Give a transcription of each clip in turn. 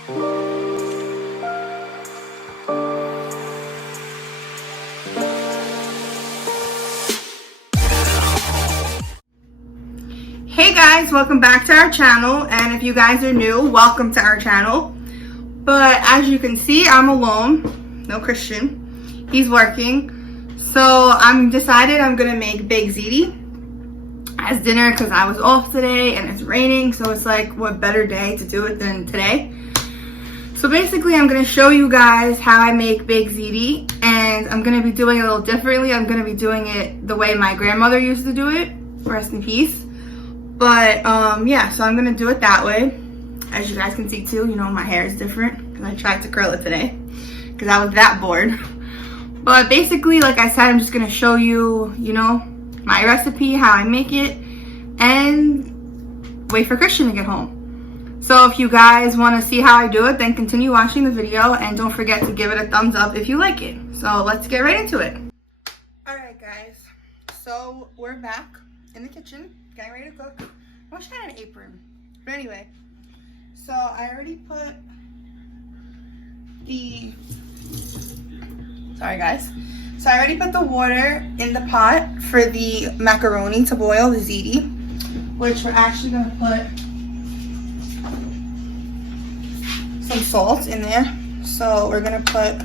Hey guys, welcome back to our channel, and if you guys are new, welcome to our channel. But as you can see, I'm alone, no Christian, he's working. So I'm decided I'm gonna make baked ziti as dinner because I was off today and it's raining, so it's like, what better day to do it than today. So basically I'm gonna show you guys how I make baked ziti, and I'm gonna be doing it a little differently. I'm gonna be doing it the way my grandmother used to do it, rest in peace. But yeah, so I'm gonna do it that way. As you guys can see too, you know, my hair is different because I tried to curl it today because I was that bored. But basically, like I said, I'm just gonna show you, you know, my recipe, how I make it, and wait for Christian to get home. So if you guys wanna see how I do it, then continue watching the video, and don't forget to give it a thumbs up if you like it. So let's get right into it. All right guys, so we're back in the kitchen, getting ready to cook. I wish I had an apron. But anyway, so I already put the, sorry guys. So I already put the water in the pot for the macaroni to boil, the ziti, which we're actually gonna put some salt in there. So we're gonna put,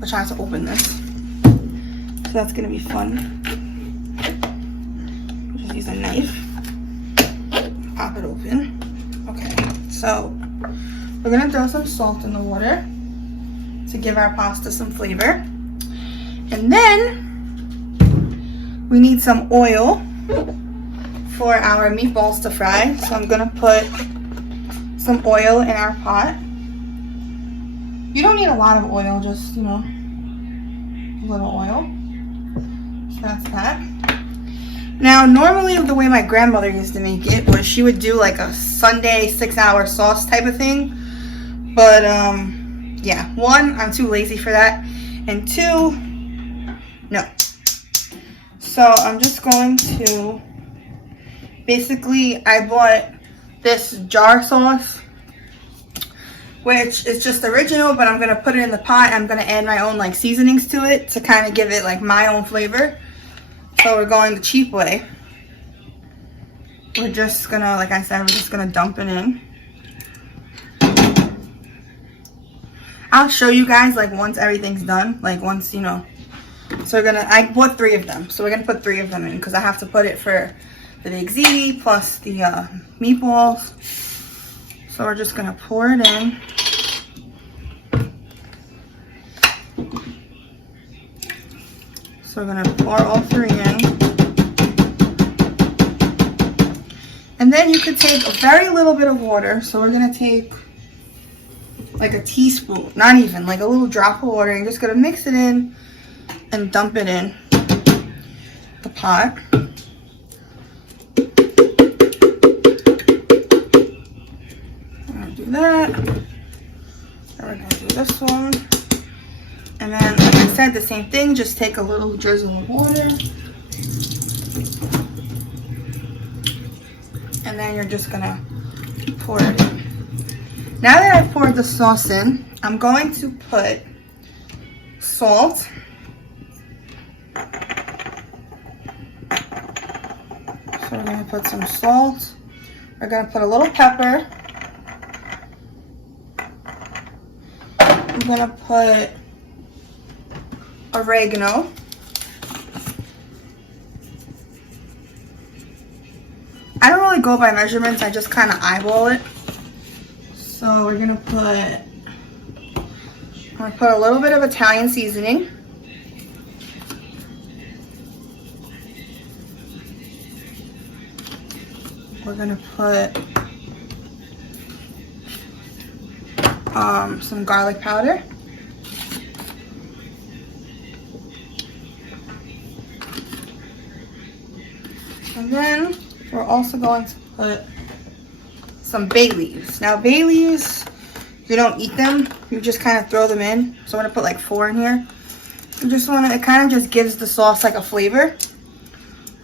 we're trying to open this. So that's gonna be fun. Just use a knife, pop it open. Okay, so we're gonna throw some salt in the water to give our pasta some flavor. And then we need some oil for our meatballs to fry. So I'm gonna put some oil in our pot. You don't need a lot of oil, just, you know, a little oil. So that's that. Now, normally the way my grandmother used to make it was she would do like a Sunday 6-hour sauce type of thing. But yeah, one, I'm too lazy for that, and two, no. So I'm just going to, basically I bought this jar sauce, which is just original, but I'm gonna put it in the pot. I'm gonna add my own like seasonings to it to kind of give it like my own flavor. So we're going the cheap way. We're just gonna, like I said, we're just gonna dump it in. I'll show you guys like once everything's done, like once, you know. So we're gonna, I bought 3 of them, so we're gonna put 3 of them in because I have to put it for the baked ziti plus the meatballs. So we're just gonna pour it in. So we're gonna pour all 3 in. And then you could take a very little bit of water. So we're gonna take like a teaspoon, not even, like a little drop of water. You're just gonna mix it in and dump it in the pot. I'm gonna do that. And we're gonna do this one. And then, like I said, the same thing, just take a little drizzle of water. And then you're just gonna pour it in. Now that I've poured the sauce in, I'm going to put salt. So we're gonna put some salt. We're gonna put a little pepper. I'm gonna put oregano. I don't really go by measurements, I just kind of eyeball it. So we're gonna put, I'm gonna put a little bit of Italian seasoning. We're gonna put some garlic powder. And then we're also going to put some bay leaves. Now bay leaves, you don't eat them, you just kind of throw them in. So I'm gonna put like 4 in here. You just wanna, it kind of just gives the sauce like a flavor.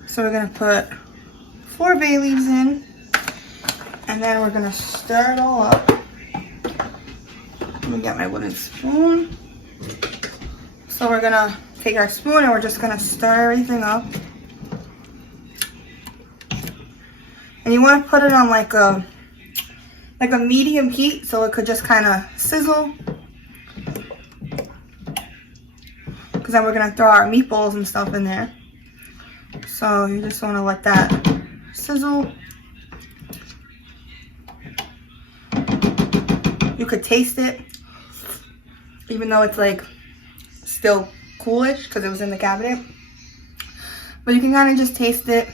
So we're gonna put 4 bay leaves in. And then we're gonna stir it all up. Let me get my wooden spoon. So we're gonna take our spoon and we're just gonna stir everything up. And you want to put it on like a medium heat so it could just kind of sizzle. Because then we're gonna throw our meatballs and stuff in there. So you just want to let that sizzle. You could taste it, even though it's like still coolish because it was in the cabinet. But you can kind of just taste it.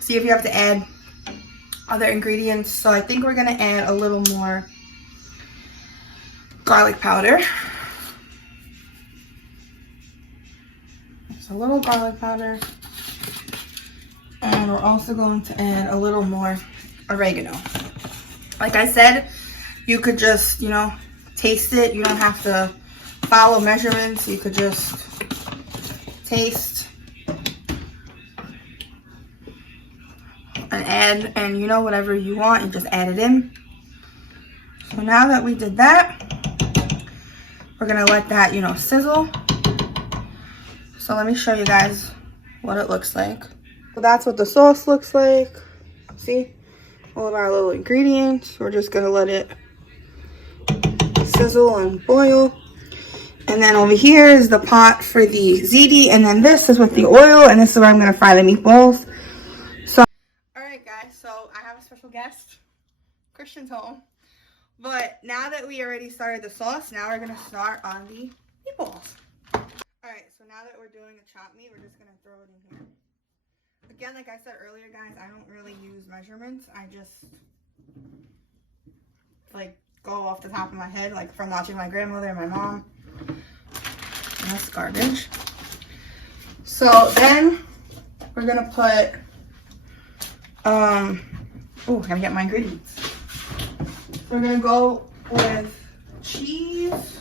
See if you have to add other ingredients. So I think we're gonna add a little more garlic powder. Just a little garlic powder. And we're also going to add a little more oregano. Like I said, you could just, you know, taste it. You don't have to follow measurements. You could just taste and add, and you know, whatever you want, you just add it in. So now that we did that, we're gonna let that, you know, sizzle. So let me show you guys what it looks like. So that's what the sauce looks like. See? All of our little ingredients. We're just gonna let it sizzle and boil. And then over here is the pot for the ziti, and then this is with the oil, and this is where I'm gonna fry the meatballs. So, all right, guys. So I have a special guest, Christian's home. But now that we already started the sauce, now we're gonna start on the meatballs. All right. So now that we're doing the chopped meat, we're just gonna throw it in here. Again, like I said earlier, guys, I don't really use measurements. I just, like, go off the top of my head, like from watching my grandmother and my mom. And that's garbage. So then we're going to put, oh, I gotta get my ingredients. We're going to go with cheese.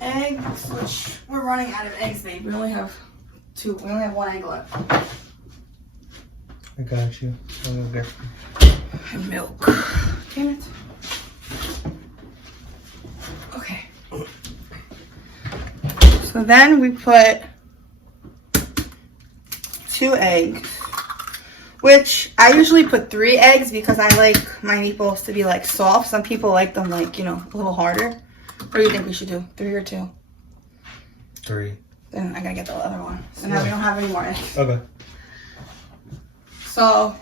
Eggs, which we're running out of eggs, babe. We only have two. We only have one egg left. I got you. I'm gonna get And milk. Damn it. Okay. So then we put 2 eggs, which I usually put 3 eggs because I like my meatballs to be like soft. Some people like them like, you know, a little harder. What do you think we should do? 3 or 2? 3. Then I gotta get the other one. So now we don't have any more eggs. Okay. So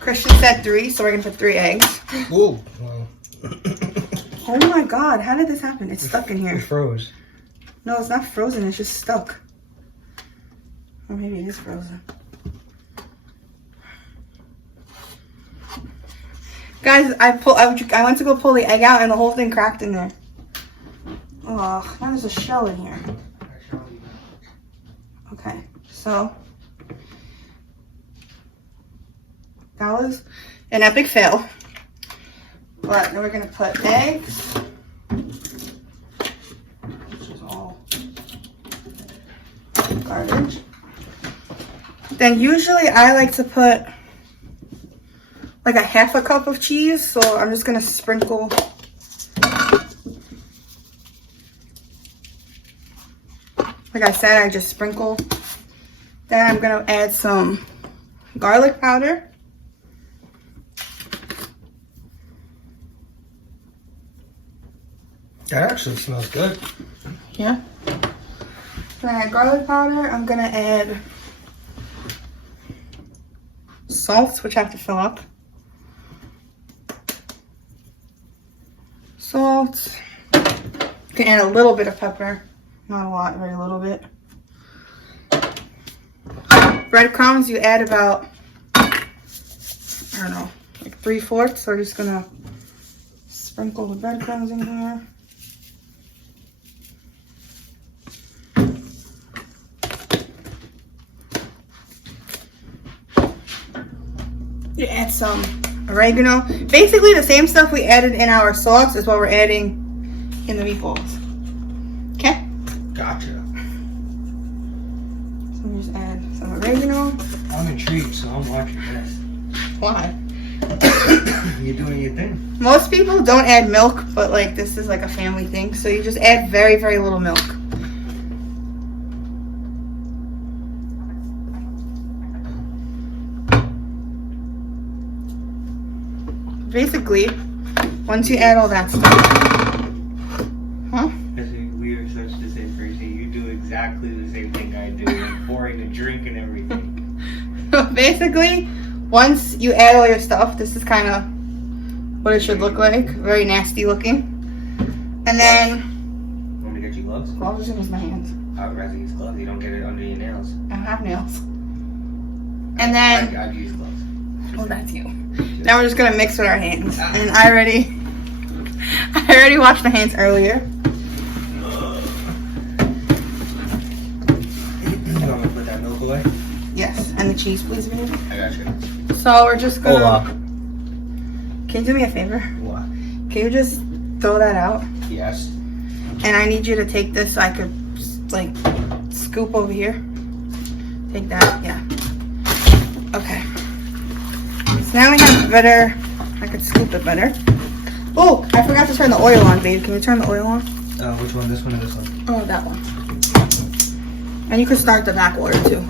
Christian said 3, so we're gonna put 3 eggs. Whoa. Wow. Oh my god, how did this happen? It's stuck in here. It froze. No, it's not frozen, it's just stuck. Or maybe it is frozen. Guys, I went to go pull the egg out and the whole thing cracked in there. Oh, now there's a shell in here. Okay, so that was an epic fail. But then we're gonna put eggs, which is all garbage. Then usually I like to put like a half a cup of cheese, so I'm just gonna sprinkle like I said, I just sprinkle. Then I'm gonna add some garlic powder. That actually smells good. Yeah. Then I add garlic powder. I'm gonna add salt, which I have to fill up. Salt. You can add a little bit of pepper. Not a lot, very little bit. Breadcrumbs, you add about, I don't know, like 3/4. So we're just gonna sprinkle the breadcrumbs in here. You add some oregano. Basically the same stuff we added in our sauce is what we're adding in the meatballs. Okay? Gotcha. me just add some oregano. I'm intrigued, so I'm watching this. Why? You're doing your thing. Most people don't add milk, but like this is like a family thing. So you just add very, very little milk. Basically, once you add all that stuff, huh? That's weird such to say, Tracy. You do exactly the same thing I do, like pouring the drink and everything. Basically, once you add all your stuff, this is kind of what it should look like. Very nasty looking. And then, Want me to get you gloves? well, I'll just use my hands. I would rather use gloves. You don't get it under your nails. I don't have nails. And then, I'd use gloves. well, that's you. Now we're just gonna mix with our hands. And I already washed my hands earlier. You want me to put that milk away? Yes, and the cheese, please, babe. I got you. So we're just gonna. Hola. Can you do me a favor? What? Can you just throw that out? Yes. And I need you to take this so I could like scoop over here. Take that, yeah. Okay. So now we have better. I could scoop it better. Oh, I forgot to turn the oil on, babe. Can you turn the oil on? Which one? This one or this one? Oh, that one. And you could start the back water too.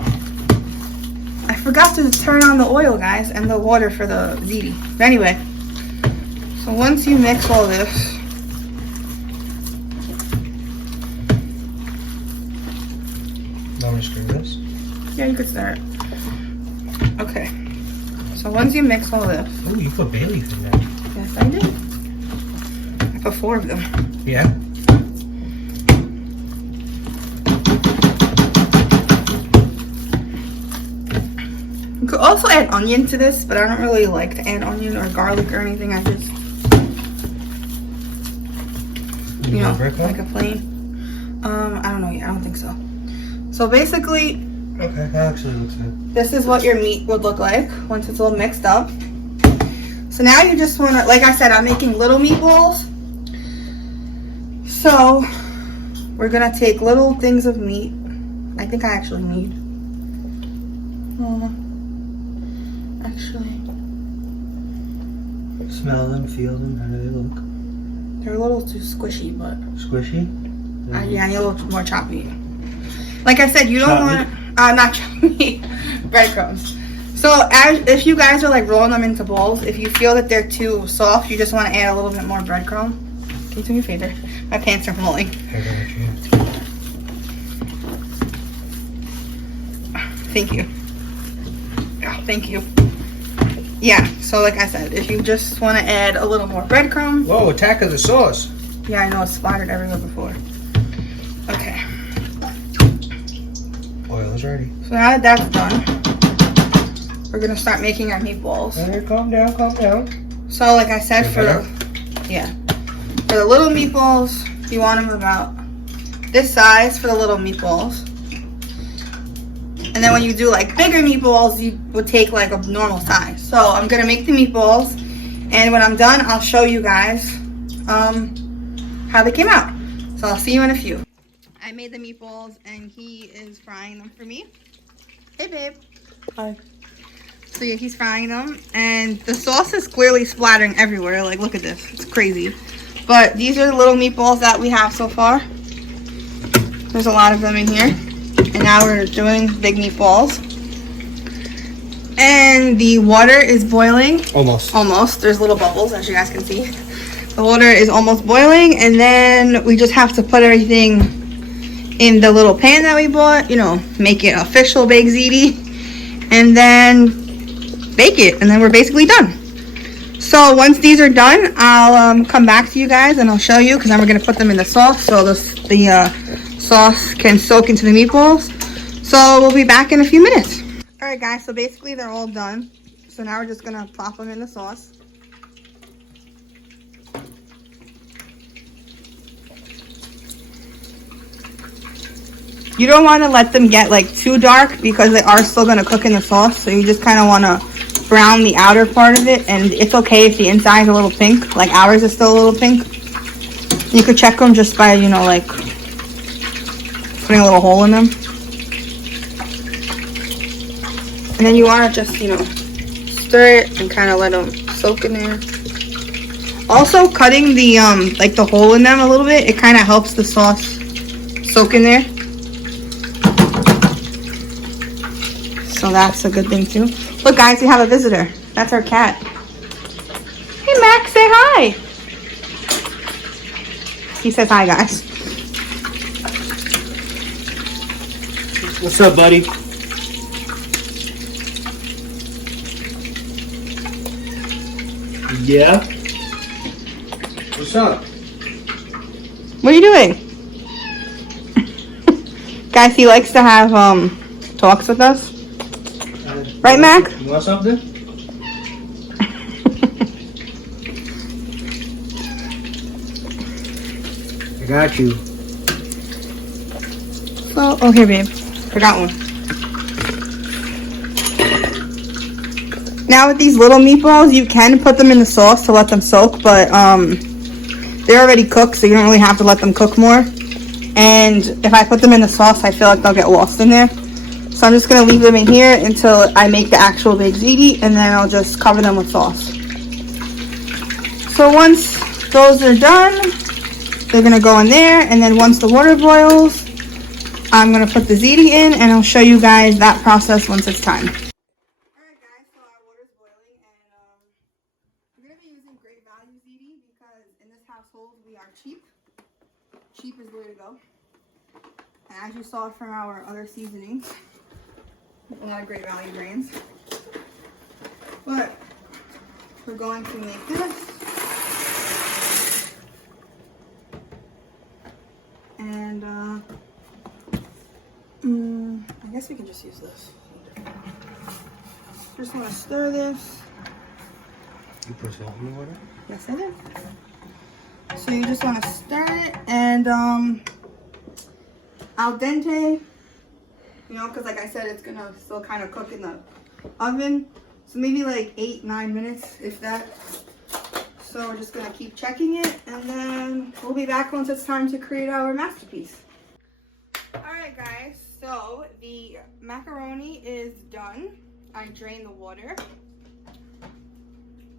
I forgot to turn on the oil, guys, and the water for the ziti. But anyway, so once you mix all this, Want me to stir this? yeah, you could start. Okay. So once you mix all this, Oh, you put bay leaf in there. yes, I did. I put 4 of them. Yeah. You could also add onion to this, but I don't really like to add onion or garlic or anything. I just, you know, like a plain. I don't know yet. I don't think so. So basically, Okay, that actually looks good. this is what your meat would look like once it's all mixed up. So now you just want to, like I said, I'm making little meatballs. So we're going to take little things of meat. I think I actually need. Actually, Smell them, feel them. How do they look? they're a little too squishy, but Squishy? yeah, I need a little more choppy. Like I said, you don't Chopped want not choppy, breadcrumbs. So if you guys are like rolling them into balls, if you feel that they're too soft, you just want to add a little bit more breadcrumb. Can you do me a favor? My pants are falling. I got you. Thank you. Oh, thank you. Yeah, so like I said, if you just want to add a little more breadcrumb. Whoa, attack of the sauce. Yeah, I know, it's splattered everywhere before. Okay. Oil is ready. So now that that's done, we're going to start making our meatballs. Alright, calm down, calm down. So like I said, for the little meatballs, you want them about this size for the little meatballs. And then when you do like bigger meatballs, you would take like a normal size. So I'm gonna make the meatballs, and when I'm done, I'll show you guys how they came out. So I'll see you in a few. I made the meatballs, and he is frying them for me. Hey, babe. Hi. So yeah, he's frying them, and the sauce is clearly splattering everywhere. Like, look at this. It's crazy. But these are the little meatballs that we have so far. There's a lot of them in here. And now we're doing big meatballs. And the water is boiling. Almost. Almost. There's little bubbles, as you guys can see. The water is almost boiling, and then we just have to put everything in the little pan that we bought. You know, make it official baked ziti. And then bake it, and then we're basically done. So once these are done, I'll come back to you guys and I'll show you, because then we're going to put them in the sauce so the sauce can soak into the meatballs. So we'll be back in a few minutes. Alright guys, so basically they're all done. So now we're just going to plop them in the sauce. You don't want to let them get like too dark, because they are still going to cook in the sauce. So you just kind of want to brown the outer part of it, and it's okay if the inside is a little pink, like ours is still a little pink. You could check them just by, you know, like putting a little hole in them. And then you want to just, you know, stir it and kind of let them soak in there. Also, cutting the like the hole in them a little bit, it kind of helps the sauce soak in there. So that's a good thing too. Look, guys, we have a visitor. That's our cat. Hey, Max, say hi. He says hi, guys. What's up, buddy? Yeah? What's up? What are you doing? Guys, he likes to have talks with us. Right, Mac? You want something? I got you. So, oh, here, babe. Forgot one. Now with these little meatballs, you can put them in the sauce to let them soak, but they're already cooked, so you don't really have to let them cook more. And if I put them in the sauce, I feel like they'll get lost in there. So I'm just going to leave them in here until I make the actual big ziti, and then I'll just cover them with sauce. So once those are done, they're going to go in there, and then once the water boils, I'm going to put the ziti in, and I'll show you guys that process once it's time. Alright guys, so our water's boiling, and I'm going to be using Great Value ziti because in this household we are cheap. Cheap is the way to go. And as you saw from our other seasonings, a lot of Great Value grains. But we're going to make this. And I guess we can just use this. Just want to stir this. You put salt in the water? Yes, I did. So you just want to stir it and al dente, you know, because like I said, it's gonna still kind of cook in the oven. So maybe like 8-9 minutes, if that. So we're just gonna keep checking it, and then we'll be back once it's time to create our masterpiece. All right, guys. So the macaroni is done. I drained the water.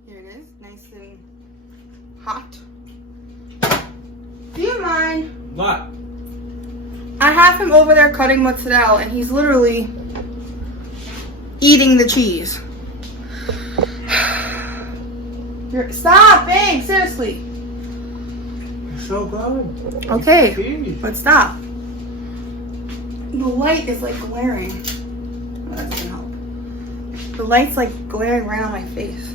Here it is, nice and hot. Do you mind? What? I have him over there cutting mozzarella, and he's literally eating the cheese. Stop, babe, seriously. You're so good. Okay, Jeez. but stop. The light is like glaring. Oh, that's gonna help. The light's like glaring right on my face.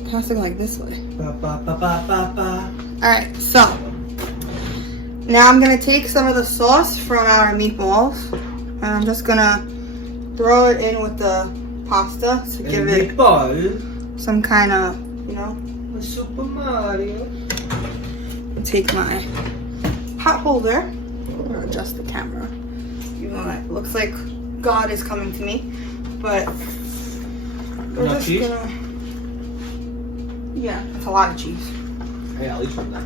It has to go like this way. Ba, ba, ba, ba, ba, ba. Alright, so now I'm gonna take some of the sauce from our meatballs, and I'm just gonna throw it in with the pasta to give it Meatballs. some kind of, you know. Super Mario. Take my pot holder. I'm gonna adjust the camera. Even though it looks like God is coming to me, but we're Enough just cheese? gonna. Yeah, it's a lot of cheese. Hey, at least from that.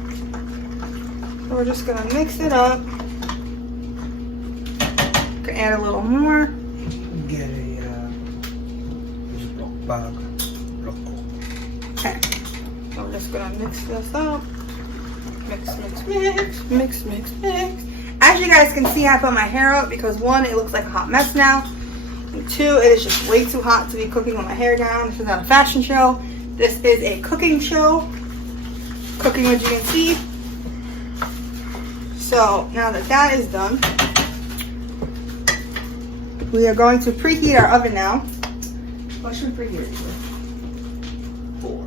So we're just gonna mix it up. Gonna add a little more. Get a bag. Okay. So we're just gonna mix this up. Mix, mix, mix, mix, mix, mix. As you guys can see, I put my hair up because one, it looks like a hot mess now. And two, it is just way too hot to be cooking with my hair down. This is not a fashion show. This is a cooking show. Cooking with GNC. So now that that is done, we are going to preheat our oven now. What should we preheat it to? 4.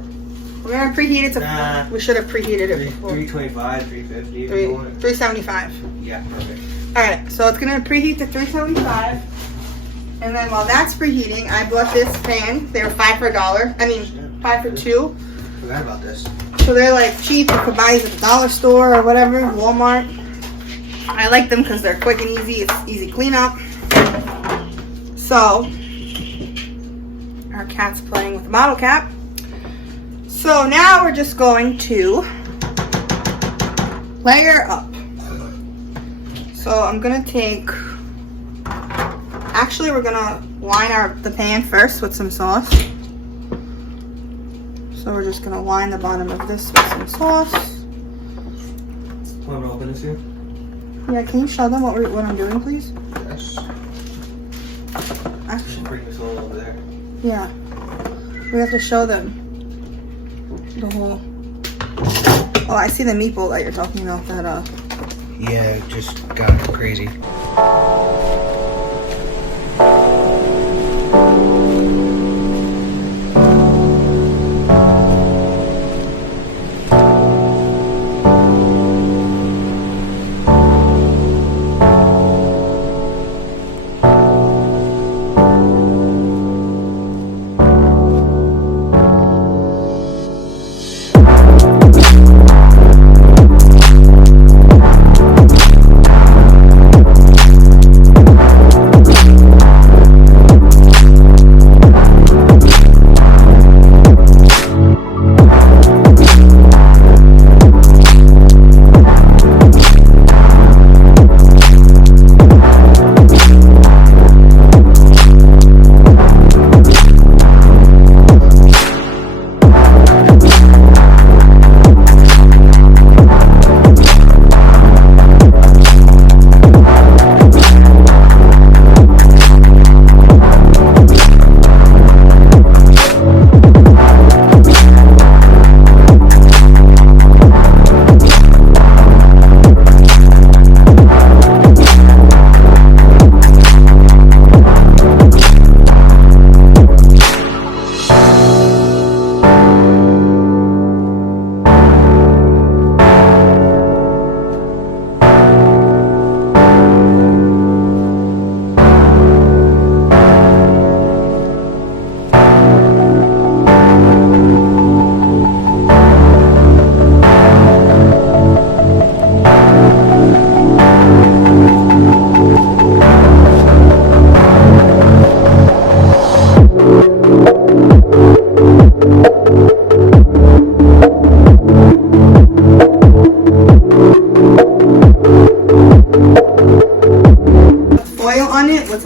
We're gonna preheat it to. Nah. We should have preheated it before. 325, 350. if you want it. 375. Yeah, perfect. All right, so it's gonna preheat to 375, and then while that's preheating, I bought this pan. They were $5 for $1. I mean, 5 for 2. Forgot about this. So they're like cheap. You could buy these at the dollar store or whatever, Walmart. I like them because they're quick and easy. It's easy cleanup. So our cat's playing with the bottle cap. So now we're just going to layer up. So I'm gonna take Actually, we're gonna line the pan first with some sauce. So we're just gonna line the bottom of this with some sauce. Want to open this here? Yeah, can you show them what I'm doing, please? Yes. Actually, Bring this all over there. yeah. We have to show them the whole. Oh, I see the meatball that you're talking about. That Yeah, it just got crazy.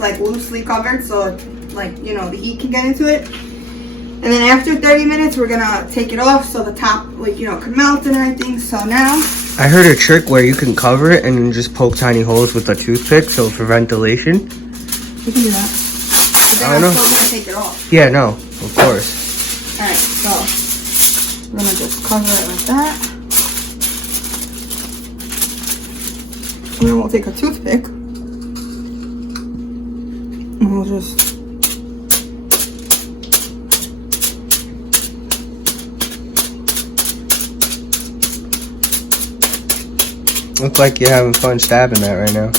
like loosely covered so like, you know, the heat can get into it. And then after 30 minutes, we're gonna take it off so the top, like, you know, can melt and everything. So now, I heard a trick where you can cover it and just poke tiny holes with a toothpick so for ventilation. We can do that. But then I don't know. I'm still gonna take it off. Yeah, no, of course. Alright, so we're gonna just cover it like that. And then we'll take a toothpick and we'll just Look like you're having fun stabbing that right now.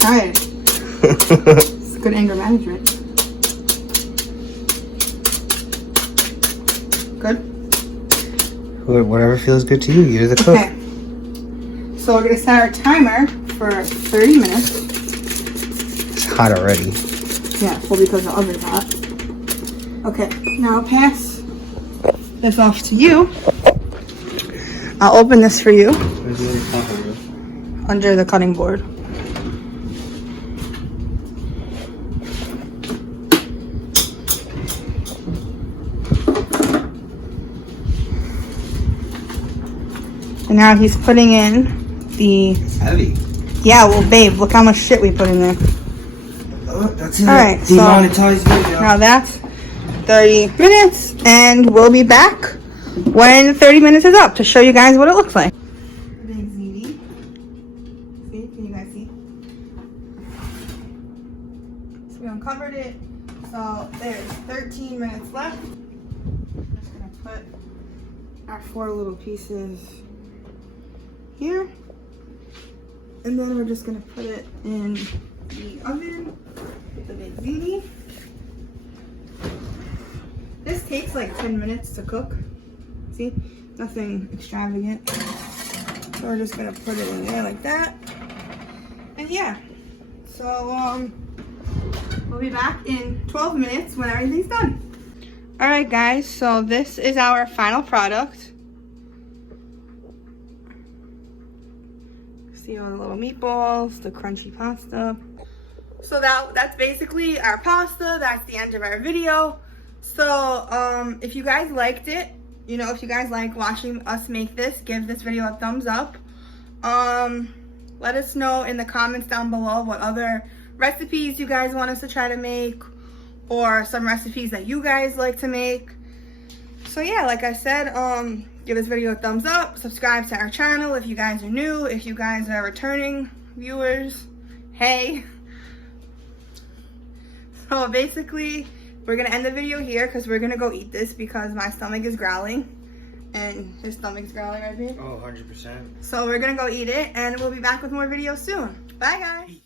try it. It's good anger management. Good? Whatever feels good to you. You're the cook. Okay. So we're gonna set our timer for 30 minutes. It's hot already. Yeah, well, because the oven's hot. Okay, now I'll pass this off to you. I'll open this for you under the cutting board. And now he's putting in the... It's heavy. Yeah, well, babe, look how much shit we put in there. Oh, that's it. All right, so demonetized video. now that's 30 minutes, and we'll be back when 30 minutes is up to show you guys what it looks like. Big Ziti. See? Can you guys see? So we uncovered it. So there's 13 minutes left. I'm just gonna put our 4 little pieces here. And then we're just gonna put it in the oven with the big ziti. This takes like 10 minutes to cook. See? Nothing extravagant. So we're just gonna put it in there like that. And yeah. So we'll be back in 12 minutes when everything's done. Alright guys, so this is our final product. See all the little meatballs, the crunchy pasta. So that's basically our pasta. That's the end of our video. So if you guys liked it, you know, if you guys like watching us make this, give this video a thumbs up. Let us know in the comments down below what other recipes you guys want us to try to make, or some recipes that you guys like to make. So yeah, like I said, give this video a thumbs up, subscribe to our channel if you guys are new, if you guys are returning viewers, hey. So basically, we're gonna end the video here because we're gonna go eat this because my stomach is growling. And his stomach's growling, right, babe? Oh, 100%. So we're gonna go eat it, and we'll be back with more videos soon. Bye, guys.